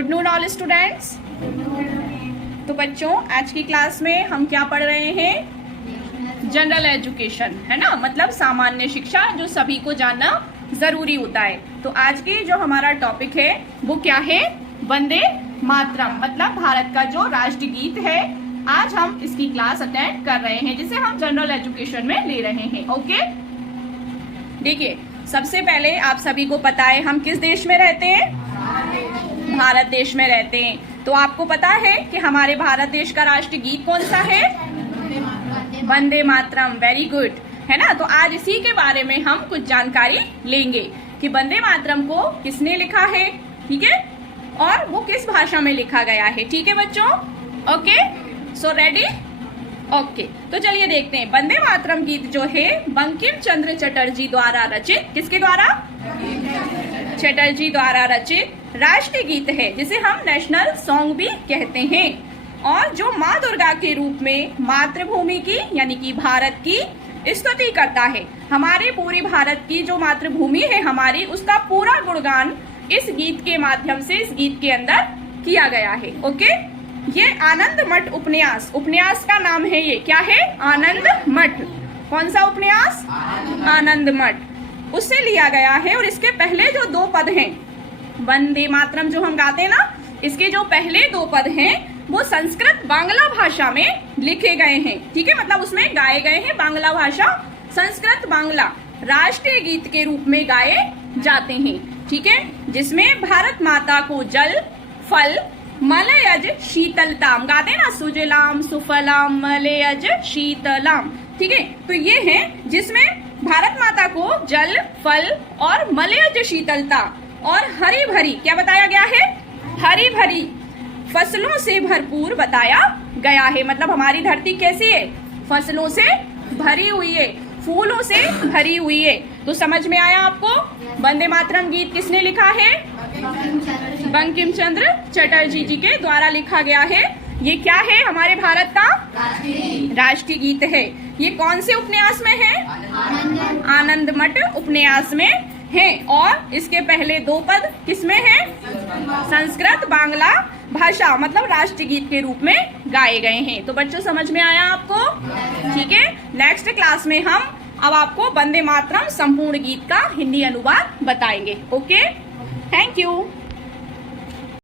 Good noon all students. तो बच्चों, आज की क्लास में हम क्या पढ़ रहे हैं? जनरल एजुकेशन, है ना, मतलब सामान्य शिक्षा जो सभी को जानना जरूरी होता है। तो आज की जो हमारा टॉपिक है वो क्या है? वंदे मातरम, मतलब भारत का जो राष्ट्रीय गीत है। आज हम इसकी क्लास अटेंड कर रहे हैं जिसे हम जनरल एजुकेशन में ले रहे हैं। ओके, देखिए, सबसे पहले आप सभी को पता है हम किस देश में रहते हैं? भारत देश में रहते हैं। तो आपको पता है कि हमारे भारत देश का राष्ट्रीय गीत कौन सा है? वंदे मातरम। वेरी गुड, है ना। तो आज इसी के बारे में हम कुछ जानकारी लेंगे कि वंदे मातरम को किसने लिखा है, ठीक है, और वो किस भाषा में लिखा गया है। ठीक है बच्चों, ओके, सो रेडी? ओके, तो चलिए देखते हैं। वंदे मातरम गीत जो है बंकिम चंद्र चटर्जी द्वारा रचित, किसके द्वारा? चटर्जी द्वारा रचित राष्ट्रीय गीत है जिसे हम नेशनल सॉन्ग भी कहते हैं, और जो माँ दुर्गा के रूप में मातृभूमि की यानी कि भारत की स्तुति करता है। हमारे पूरे भारत की जो मातृभूमि है हमारी, उसका पूरा गुणगान इस गीत के माध्यम से इस गीत के अंदर किया गया है। ओके, ये आनंद मठ उपन्यास, उपन्यास का नाम है ये, क्या है? आनंद मठ। कौन सा उपन्यास? आनंद मठ, उससे लिया गया है। और इसके पहले जो दो पद हैं, वंदे मातरम जो हम गाते हैं ना, इसके जो पहले दो पद हैं वो संस्कृत बांग्ला भाषा में लिखे गए हैं। ठीक है, मतलब उसमें गाए गए हैं बांग्ला भाषा, संस्कृत बांग्ला राष्ट्रीय गीत के रूप में गाए जाते हैं। ठीक है, जिसमें भारत माता को जल, फल, मलयज, शीतलताम गाते हैं ना, सुजलाम सुफलाम मलयज शीतलाम। ठीक है, तो ये है जिसमें भारत माता को जल, फल और मलयज शीतलता और हरी भरी, क्या बताया गया है? हरी भरी फसलों से भरपूर बताया गया है। मतलब हमारी धरती कैसी है? फसलों से भरी हुई है, फूलों से भरी हुई है। तो समझ में आया आपको? वंदे मातरम गीत किसने लिखा है? बंकिम चंद्र चटर्जी जी के द्वारा लिखा गया है। ये क्या है? हमारे भारत का राष्ट्रीय गीत है। ये कौन से उपन्यास में है? आनंद मठ उपन्यास में है। और इसके पहले दो पद किसमें है? संस्कृत बांग्ला भाषा, मतलब राष्ट्रीय गीत के रूप में गाए गए हैं। तो बच्चों, समझ में आया आपको? ठीक है, नेक्स्ट क्लास में हम अब आपको वंदे मातरम संपूर्ण गीत का हिंदी अनुवाद बताएंगे। Okay, thank you.